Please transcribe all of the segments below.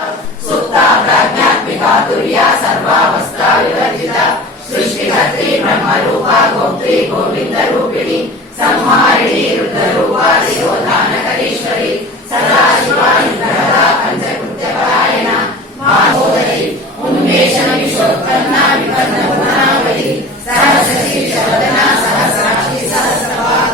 सुप्ता प्राज्ञात्मिका तुर्या सर्वावस्था विवर्जिता सृष्टिकर्त्री ब्रह्मरूपा गोप्त्री गोविंदरूपिणी संहारिणी रुद्ररूपा देवोत्थानकरीश्वरी सदाशिवा युद्धरता पंचकृत्यपरायणा माधोदरी उन्मेषणविशोत्पन्ना विपन्नगुणावली सहस्रशीर्षवदना सहस्राक्षी सहस्रपाद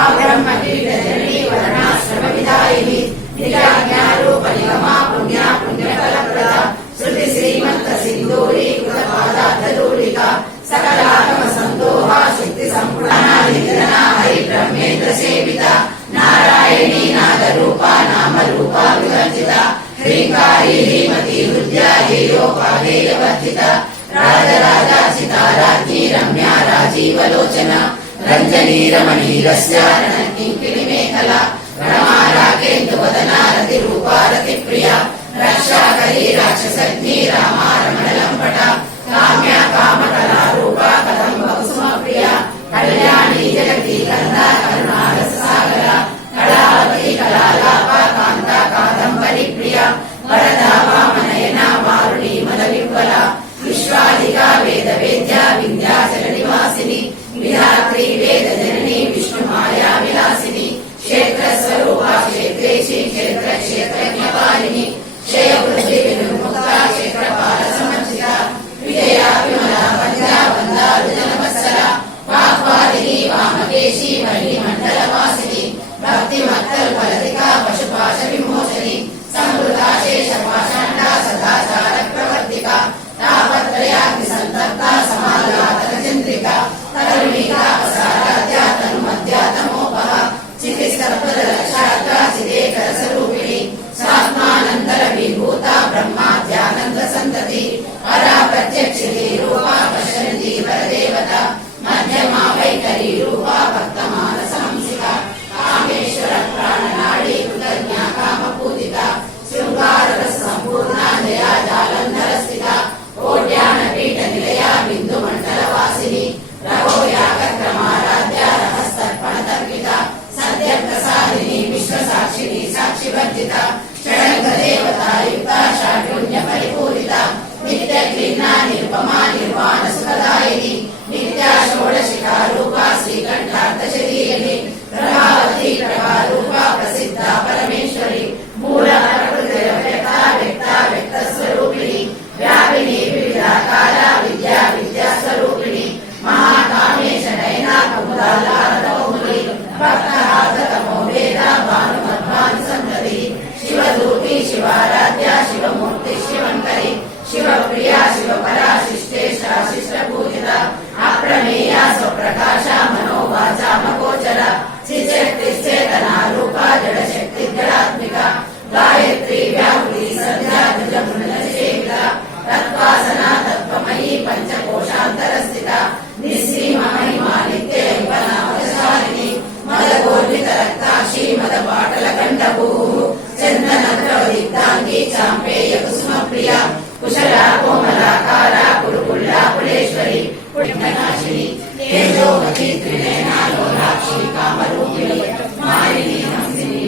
आब्रह्मकीर्तजननी वर्णाश्रमविदायिनी निराज्ञारूपनिगमा पुण्या पुण्यफलप्रदा श्रुति श्रीमन्त सिन्दूरी कृतपादाब्धधूलिका सकलागम सन्दोहा शक्ति सम्पूर्णा निधना हरि ब्रह्मेन्द्र सेविता नारायणी नादरूपा नामरूपा विवर्जिता ह्रीङ्कारी ह्रीमती हृद्या हेयोपादेयवर्जिता राजराजाचिता राज्ञी रम्या राजीवलोचना रञ्जनी रमणीरस्या रणकिङ्किणिमेखला रमा राकेन्दुवदना रतिरूपा रतिप्रिया रक्षाकरी राक्षसज्ञी रामा रमणलम्पटा काम्या कामकलारूपा कदम्बकुसुमप्रिया कल्याणी जगतीकन्दा करुणारससागरा कलावती कलालापा कान्ता कादम्बरीप्रिया वरदा वामनयना वारुणी मदविह्वला विश्वाधिका वेदवेद्या विन्ध्याचलनिवासिनी विधात्री वेदजननी विष्णुमाया विलासिनी क्षेत्रस्वरूपा क्षेत्रेशी क्षेत्रक्षेत्रज्ञपालिनी क्षयवृद्धि विमुक्ता क्षेत्रपाल समर्जिता विजया विमला वन्द्या वन्दारुजनवत्सला वाग्वादिनी वामकेशी मणिमण्डलवासिनी भक्तिमत्तल्पलतिका पशुपाश विमोचनी संवृता शेषपाषाण्डा सदाचारप्रवर्तिका तापत्रयाग्निसन्तप्ता समालातनचन्द्रिका तरुणिका प्रसाराद्या तनुमद्या तमोपः चिकित्सप्रदलक्षात्रा चिदेकरसरूपिणी स्वात्मानन्दरविभूता ब्रह्माद्यानन्दसन्तति परा प्रत्यक्षिणी रूपा पश्यन्ती वरदेवता मध्यमा वैखरी रूपा भक्तमानसहंसिका कामेश्वर प्राणनाडी कृतज्ञा कामपूजिता शृङ्गाररससम्पूर्णा जया जालन्धरस्थिता कोट्यानपीठनिलया बिन्दुमण्डलवासिनी रघोयागक्रमाराध्या रहस्तर्पणतर्पिता सद्यप्रसादिनी विश्वसाक्षिणी साक्षिवर्जिता षडङ्गदेवता युक्ता षाढ्युण्यपरिपूरिता नित्यक्लीना निरुपमा निर्वाणसुखदायिनी नित्या षोडशिखा रूपा श्रीकण्ठार्थशरीरिणी प्रभावती प्रभारूपा प्रसिद्धा परमेश्वरी मूलप्रकृतिर्व्यक्ता व्यक्ता व्यक्तस्वरूपिणी व्यापिनी विविधाकारा विद्या विद्यास्वरूपिणी महाकामेश नयना कमुदालारदौमुली भक्तहार्दतमो वेदा भानुमद्भानुसन्तति शिवदूती शिवाराध्या शिवमूर्ति शिवङ्करी शिवप्रिया शिवपरा शिष्टेशा शिष्टपूजिता अप्रमेया स्वप्रकाशा मनोवाचामगोचरा चिच्शक्तिश्चेतना रूपा जडशक्तिजडात्मिका गायत्री व्याहृति सन्ध्या द्विजमृणसेविता तत्त्वासना तत्त्वमयी पञ्चकोशान्तरस्थिता निःसीममहिमा नित्ययौवनावशालिनी मदगोर्वितरक्ताक्षी मदपाटलकण्डभूः चन्दनद्रवदिग्धाङ्गी चाम्पेयकुसुमप्रिया कुशला कोमलाकारा कुरुकुल्लाकुलेश्वरी पुण्यनाशिनी तेजोवती त्रिनयना लोलाक्षी कामरूपिणी मालिनी हंसिनी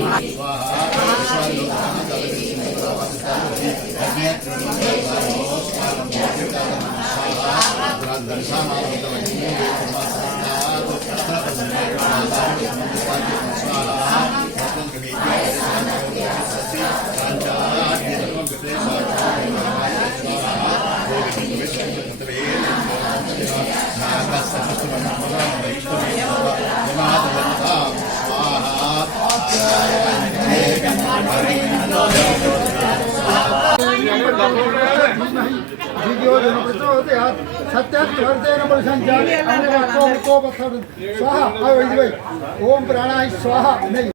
ओम प्राणाय स्वाहा नहीं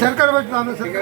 सरकार बैठना सर